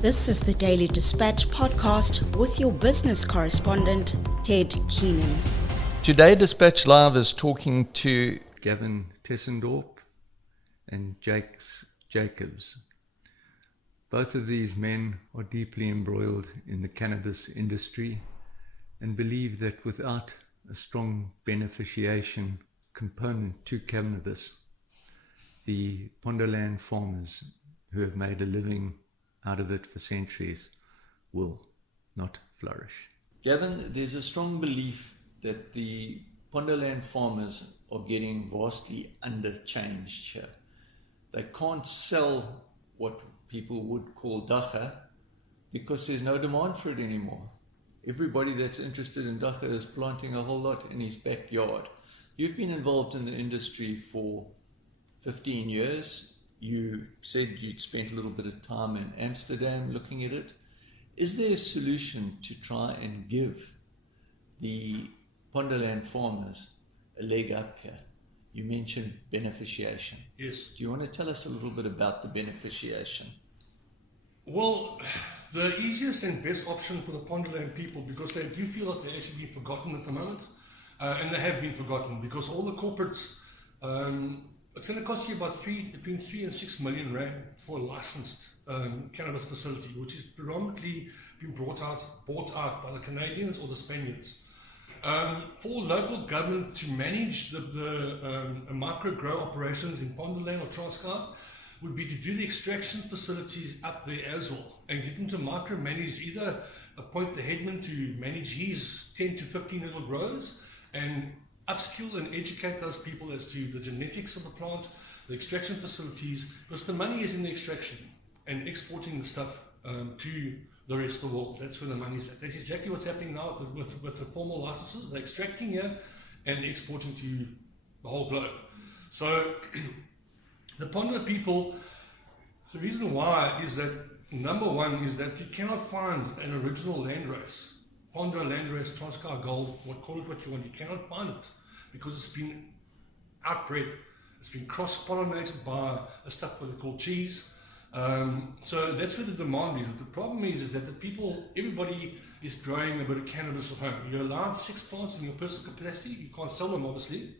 This is the Daily Dispatch podcast with your business correspondent, Ted Keenan. Today, Dispatch Live is talking to Gavin Tessendorf and Jacobs. Both of these men are deeply embroiled in the cannabis industry and believe that without a strong beneficiation component to cannabis, the Pondoland farmers who have made a living out of it for centuries will not flourish. Gavin, there's a strong belief that the Pondoland farmers are getting vastly underchanged here. They can't sell what people would call dacha because there's no demand for it anymore. Everybody that's interested in dacha is planting a whole lot in his backyard. You've been involved in the industry for 15 years. You said you'd spent a little bit of time in Amsterdam looking at it. Is there a solution to try and give the Pondoland farmers a leg up here? You mentioned beneficiation. Yes. Do you want to tell us a little bit about the beneficiation? Well, the easiest and best option for the Pondoland people, because they do feel that they're actually being forgotten at the moment, and they have been forgotten because all the corporates, it's going to cost you about between 3 and 6 million rand for a licensed cannabis facility, which is predominantly been bought out by the Canadians or the Spaniards. For local government to manage the micro grow operations in Pondoland or Transkei would be to do the extraction facilities up there as well and get them to micromanage, either appoint the headman to manage his 10 to 15 little growers and upskill and educate those people as to the genetics of the plant, the extraction facilities, because the money is in the extraction and exporting the stuff to the rest of the world. That's where the money is at. That's exactly what's happening now with the formal licenses. They're extracting here and exporting to the whole globe. So the Pondo people, the reason why is that, number one, is that you cannot find an original landrace, Pondo landrace, Transkei Gold, call it what you want, you cannot find it because it's been outbred, it's been cross-pollinated by a stuff what they call cheese. So that's where the demand is. The problem is that everybody is growing a bit of cannabis at home. You're allowed 6 plants in your personal capacity. You can't sell them, obviously,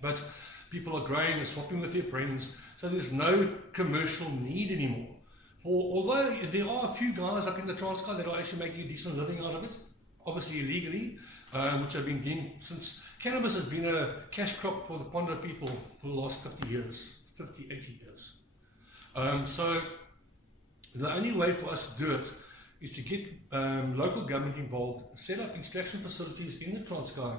but people are growing and swapping with their friends. So there's no commercial need anymore. Although there are a few guys up in the Transkei that are actually making a decent living out of it, obviously illegally, which have been doing since cannabis has been a cash crop for the Pondo people for the last 80 years. So the only way for us to do it is to get local government involved, set up extraction facilities in the Transkei,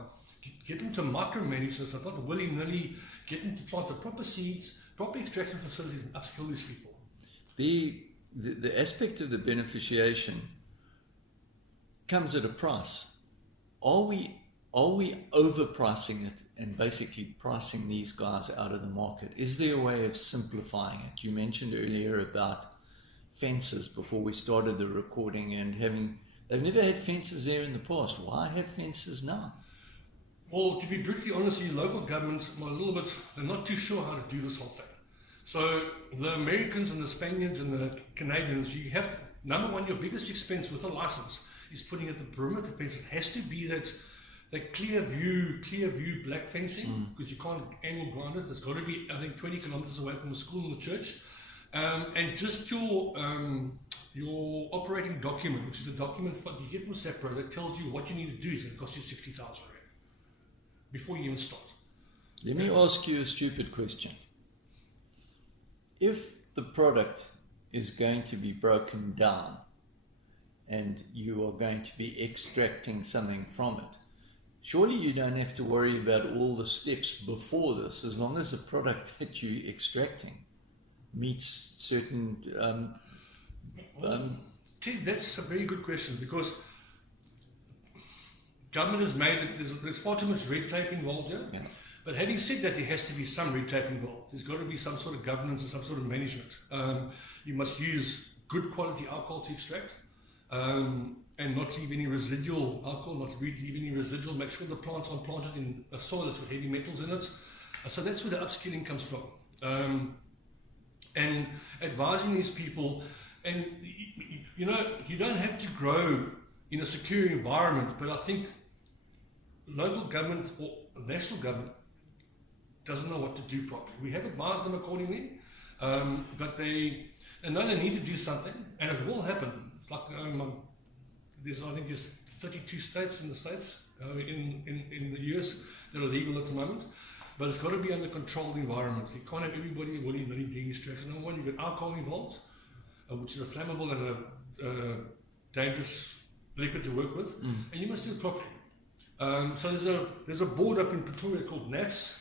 get them to micromanage this, so not willy-nilly, get them to plant the proper seeds, proper extraction facilities, and upskill these people. The aspect of the beneficiation comes at a price. Are we overpricing it and basically pricing these guys out of the market? Is there a way of simplifying it? You mentioned earlier about fences before we started the recording and they've never had fences there in the past. Why have fences now? Well, to be brutally honest, the local government are they're not too sure how to do this whole thing. So the Americans and the Spaniards and the Canadians, you have, number one, your biggest expense with a license is putting at the perimeter fence. It has to be that clear view black fencing, because you can't angle grind it. It's got to be, I think, 20 kilometers away from the school and the church. And just your operating document, which is a document you get from SEPRA that tells you what you need to do, is going to cost you 60,000 rand before you even start. Let me ask you a stupid question. If the product is going to be broken down and you are going to be extracting something from it, surely you don't have to worry about all the steps before this, as long as the product that you're extracting meets certain... Ted, that's a very good question, because government has made it, there's far too much red tape involved here. Yeah. But having said that, there has to be some red tape involved. There's got to be some sort of governance and some sort of management. You must use good quality alcohol to extract. And not leave any residual alcohol, not leave any residual, make sure the plants aren't planted in a soil that's with heavy metals in it. So that's where the upskilling comes from. And advising these people, and you don't have to grow in a secure environment, but I think local government or national government doesn't know what to do properly. We have advised them accordingly, but they know they need to do something, and it will happen. Like I think there's 32 states in the States, in the US that are legal at the moment, but it's got to be under controlled environment. You can't have everybody willy-nilly doing extractions. Number one, you've got alcohol involved, which is a flammable and a dangerous liquid to work with, and you must do it properly. So there's a board up in Pretoria called NAFS,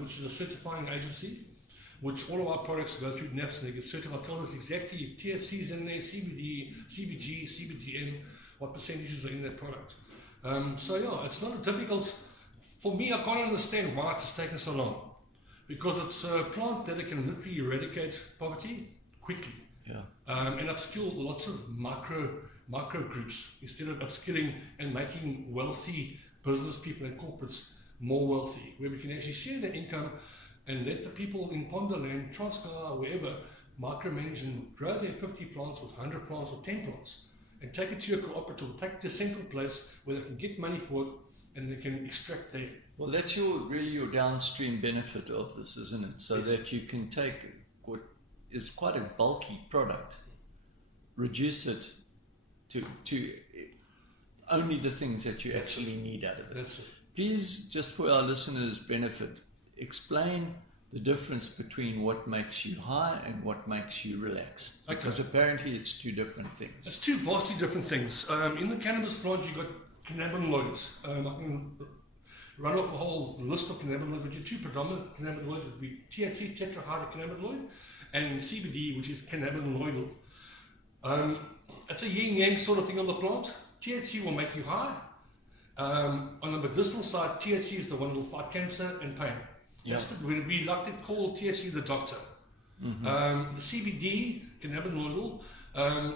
which is a certifying agency, which all of our products go through NAFS and they get certified, tell us exactly THCs in there, CBD, CBG, CBGM, what percentages are in that product. So yeah, it's not difficult. For me, I can't understand why it's taken so long, because it's a plant that it can literally eradicate poverty quickly, and upskill lots of micro groups instead of upskilling and making wealthy business people and corporates more wealthy, where we can actually share their income and let the people in Pondoland, Transkei, wherever, micromanage and grow their 50 plants or 100 plants or 10 plants and take it to a cooperative, take it to a central place where they can get money for it and they can extract there. Well, that's really your downstream benefit of this, isn't it? So that you can take what is quite a bulky product, reduce it to only the things that you actually need out of it. That's it. Please, just for our listeners' benefit, explain the difference between what makes you high and what makes you relax. Because apparently it's two different things. It's two vastly different things. In the cannabis plant, you've got cannabinoids. I can run off a whole list of cannabinoids, but your two predominant cannabinoids would be THC, tetrahydrocannabinoid, and CBD, which is cannabinoidal. It's a yin-yang sort of thing on the plant. THC will make you high. On the medicinal side, THC is the one that will fight cancer and pain. We like to call THC the doctor. The CBD, cannabinoidal,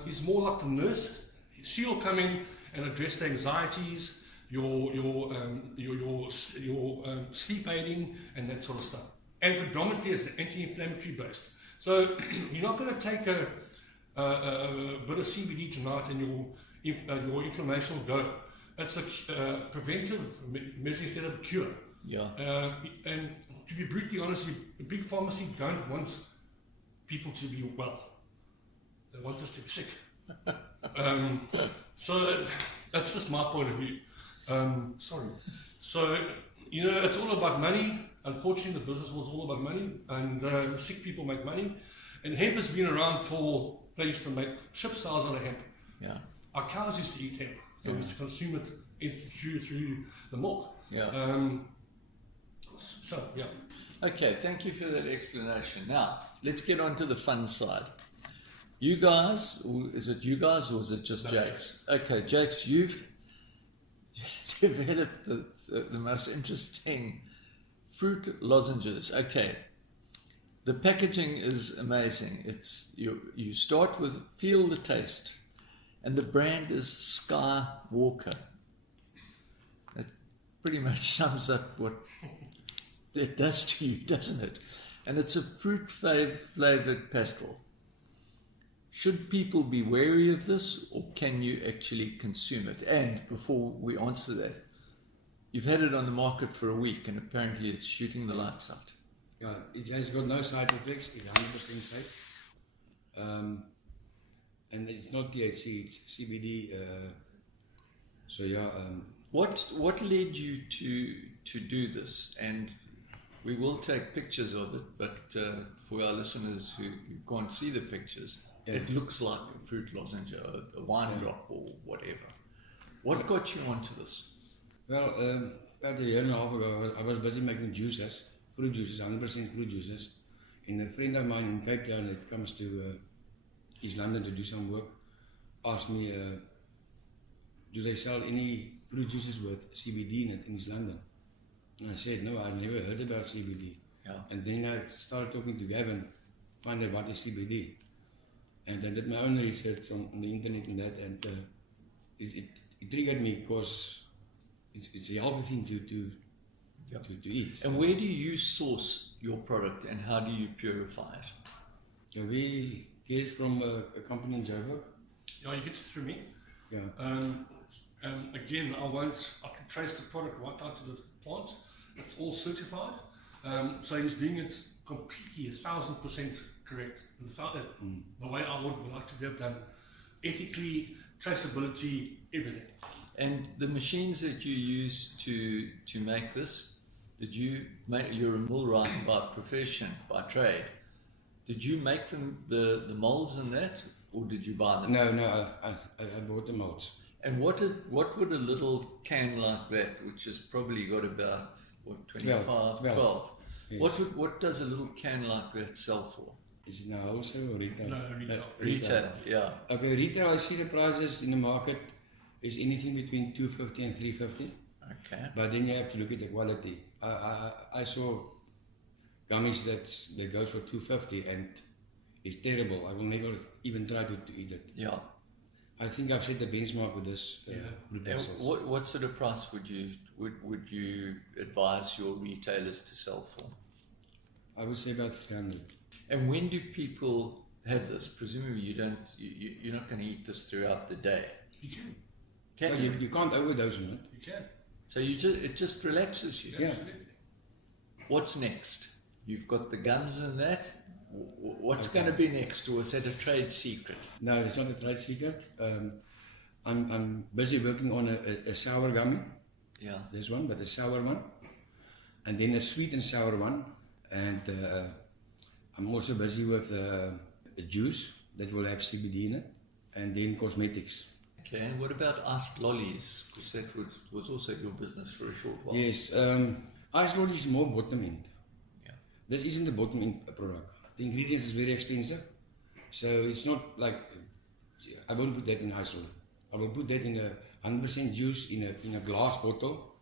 is more like the nurse. She will come in and address the anxieties, your sleep aiding, and that sort of stuff. And predominantly is anti-inflammatory based. So you're not going to take a bit of CBD tonight and your inflammation will go. It's a preventive measure instead of a cure. And to be brutally honest, the big pharmacy don't want people to be well. They want us to be sick. So that's just my point of view. Sorry. So, it's all about money. Unfortunately, the business was all about money, and sick people make money. And hemp has been around for, they used to make ship sails out of hemp. Our cows used to eat hemp. So we used to consume it through the milk. Okay, thank you for that explanation. Now, let's get on to the fun side. You guys, is it you guys or is it just Jakes? Okay, Jakes, you've developed the most interesting fruit lozenges. Okay, the packaging is amazing. It's you start with feel the taste, and the brand is Skywalker. That pretty much sums up what it does to you, doesn't it? And it's a fruit flavored pastel. Should people be wary of this, or can you actually consume it? And before we answer that, you've had it on the market for a week, and apparently it's shooting the lights out. Yeah, it has got no side effects. It's 100% safe. And it's not THC, it's CBD. What led you to do this? And we will take pictures of it, but for our listeners who can't see the pictures, it looks like a fruit lozenge, a wine drop or whatever. What got you onto this? Well, about a year and a half ago, I was busy making juices, fruit juices, 100% fruit juices. And a friend of mine in Cape Town that comes to East London to do some work asked me, do they sell any fruit juices with CBD in it in East London? And I said, no, I've never heard about CBD. And then I started talking to Gavin, find out what is CBD. And I did my own research on the internet and that, and it triggered me because it's a healthy thing to eat. And where do you source your product, and how do you purify it? So we get it from a company in Joburg. Yeah, you get it through me. Yeah. Again, I can trace the product right out to the plant. It's all certified. So he's doing it completely 1,000% correct. The way I would like to have done. Ethically, traceability, everything. And the machines that you use to make this, did you make? You're a millwright by profession, by trade. Did you make them the molds and that, or did you buy them? No, I bought the molds. And what would a little can like that, which has probably got about 25, 12. Yes. What does a little can like that sell for? Is it now wholesale or retail? No, retail. Retail, yeah. Okay, retail, I see the prices in the market is anything between 250 and 350. Okay. But then you have to look at the quality. I saw gummies that goes for 250 and it's terrible. I will never even try to eat it. Yeah. I think I've set the benchmark with this. Blue And Pastels. what sort of price would you advise your retailers to sell for? I would say about 300. And when do people have this? Presumably you're not going to eat this throughout the day. You can. Can No, you? you can't overdose on it. You can. So it just relaxes you. Yeah. Absolutely. What's next? You've got the gums and that. What's Okay. going to be next, or is that a trade secret? No, it's not a trade secret. I'm busy working on a sour gummy. Yeah. This one, but a sour one. And then a sweet and sour one. And I'm also busy with a juice that will have CBD in it. And then cosmetics. Okay. And what about iced lollies? Because that was also your business for a short while. Yes, ice lolly is more bottom end. Yeah. This isn't the bottom end product. The ingredients is very expensive. So it's not like, I won't put that in ice lolly. I will put that in a 100% juice in a glass bottle,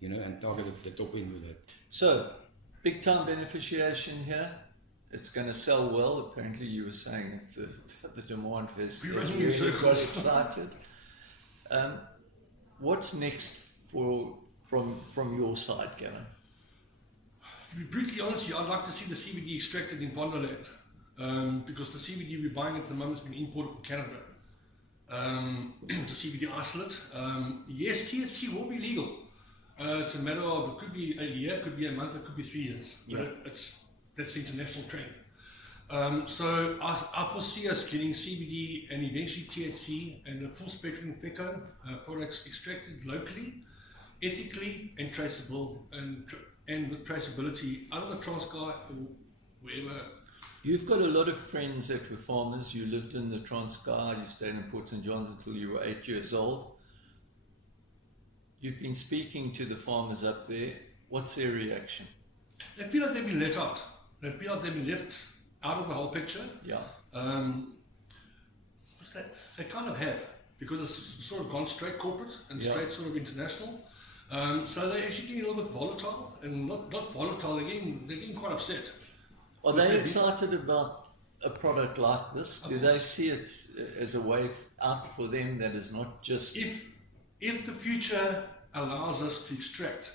and target the top end with it. So, big time beneficiation here. It's going to sell well. Apparently, you were saying that the demand has really got excited. What's next from your side, Gavin? To be brutally honest here, I'd like to see the CBD extracted in Pondoland because the CBD we're buying at the moment has been imported from Canada. The CBD isolate. Yes, THC will be legal. It's a matter of, it could be a year, it could be a month, it could be 3 years. But that's the international trend. So I foresee us getting CBD and eventually THC and the full spectrum FECO products extracted locally, ethically and traceable, and with traceability out of the Transkei or wherever. You've got a lot of friends that were farmers. You lived in the Transkei, you stayed in Port St. John's until you were 8 years old. You've been speaking to the farmers up there. What's their reaction? They feel like they've been let out. They feel like they've been left out of the whole picture. Yeah. They kind of have, because it's sort of gone straight corporate and straight sort of international. So they're actually getting a little bit volatile, and not volatile, they're getting quite upset. Are they excited about a product like this? Do they see it as a way out for them that is not just... If the future allows us to extract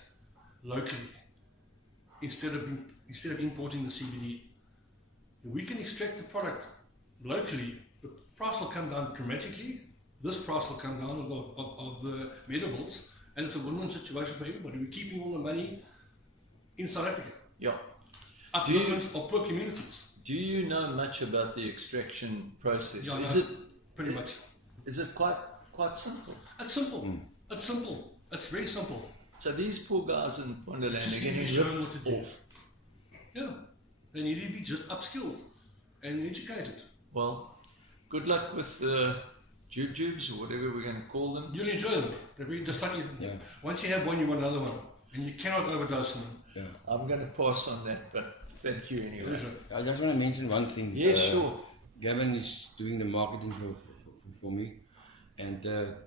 locally, instead of importing the CBD, if we can extract the product locally, the price will come down dramatically. This price will come down of the medibles, and it's a win-win situation for everybody. We're keeping all the money in South Africa. Yeah. Upliftments of poor communities. Do you know much about the extraction process? Yeah, Is it pretty much? Is it quite simple? It's simple. It's simple. It's very simple. So these poor guys in Pondoland Just are need to be getting shown ripped what to do. off. Yeah, they need to be just upskilled and educated. Well, good luck with the jubes or whatever we're going to call them. You'll enjoy them. They're really just like once you have one, you want another one, and you cannot overdose them. Yeah. I'm going to pass on that, but thank you anyway. I just want to mention one thing. Yes, sure. Gavin is doing the marketing for me, and the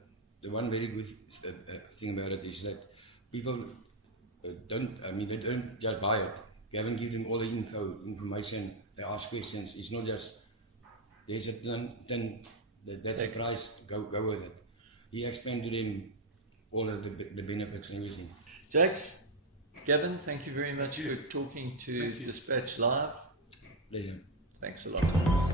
one very good thing about it is that people they don't just buy it. Gavin gives them all the information. They ask questions. It's not just there's a then that's the price. Go with it. He explained to them all of the benefits and everything. Jakes, Gavin, thank you very much for talking to Dispatch Live. Pleasure. Thanks a lot.